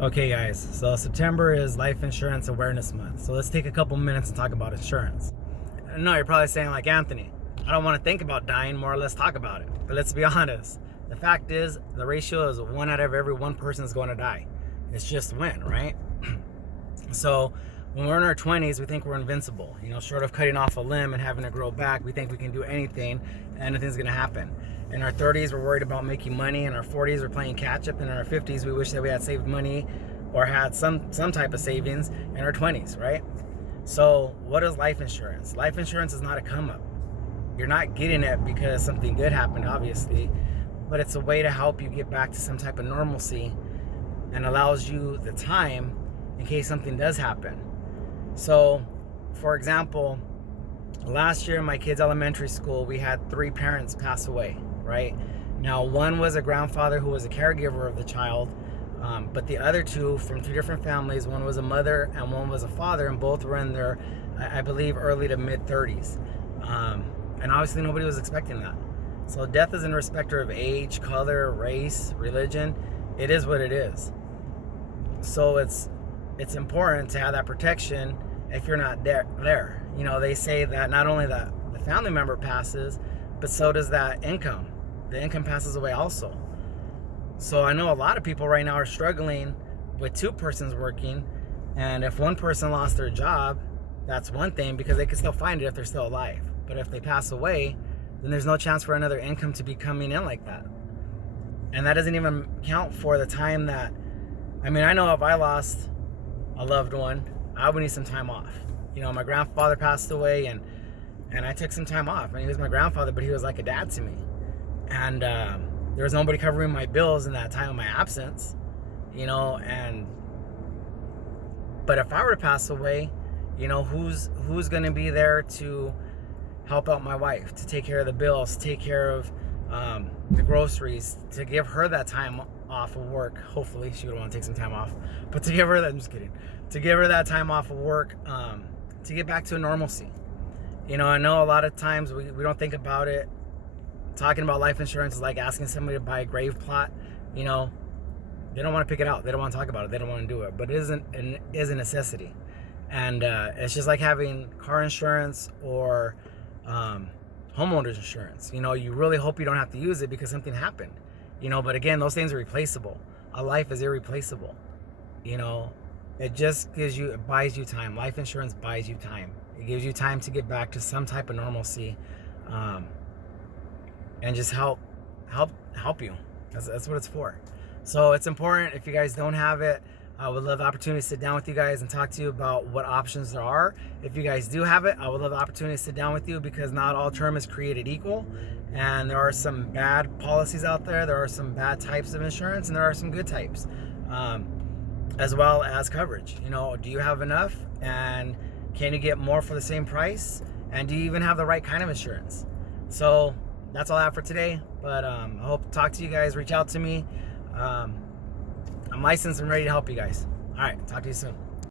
Okay, guys, so September is Life Insurance Awareness Month. So let's take a couple minutes and talk about insurance. I know you're probably saying, like, Anthony, I don't want to think about dying, more or less talk about it. But let's be honest. The fact is, the ratio is one out of every one person is going to die. It's just when, right? So when we're in our 20s, we think we're invincible. Short of cutting off a limb and having to grow back, we think we can do anything and nothing's going to happen. In our 30s, we're worried about making money. In our 40s, we're playing catch up. In our 50s, we wish that we had saved money or had some type of savings. In our 20s, right? So what is life insurance? Life insurance is not a come up. You're not getting it because something good happened, obviously, but it's a way to help you get back to some type of normalcy and allows you the time in case something does happen. So, for example, last year in my kids' elementary school, we had 3 parents pass away, right? Now, one was a grandfather who was a caregiver of the child, but the other 2 from 2 different families, one was a mother and one was a father, and both were in their, I believe, early to mid 30s. And obviously nobody was expecting that. So death isn't a respecter of age, color, race, religion. It is what it is. So it's important to have that protection if you're not there. They say that not only that the family member passes, but so does that income. The income passes away also. So I know a lot of people right now are struggling with 2 persons working, and if one person lost their job, that's one thing because they can still find it if they're still alive. But if they pass away, then there's no chance for another income to be coming in like that. And that doesn't even count for the time that, I know if I lost a loved one, I would need some time off. My grandfather passed away, and I took some time off. He was my grandfather, but he was like a dad to me. And there was nobody covering my bills in that time of my absence, but if I were to pass away, who's going to be there to help out my wife, to take care of the bills, to take care of the groceries, to give her that time off of work. Hopefully she would want to take some time off, but to give her that, I'm just kidding, to give her that time off of work, to get back to normalcy. I know a lot of times we don't think about it. Talking about life insurance is like asking somebody to buy a grave plot. They don't want to pick it out. They don't want to talk about it. They don't want to do it, but it is a necessity. And it's just like having car insurance or homeowners insurance. You really hope you don't have to use it because something happened. But again, those things are replaceable. A life is irreplaceable. It buys you time. Life insurance buys you time. It gives you time to get back to some type of normalcy, and just help you. That's what it's for. So it's important. If you guys don't have it, I would love the opportunity to sit down with you guys and talk to you about what options there are. If you guys do have it, I would love the opportunity to sit down with you because not all term is created equal. And there are some bad policies out there. There are some bad types of insurance, and there are some good types, as well as coverage. Do you have enough? And can you get more for the same price? And do you even have the right kind of insurance? So that's all I have for today. But I hope to talk to you guys. Reach out to me. I'm licensed and ready to help you guys. All right, talk to you soon.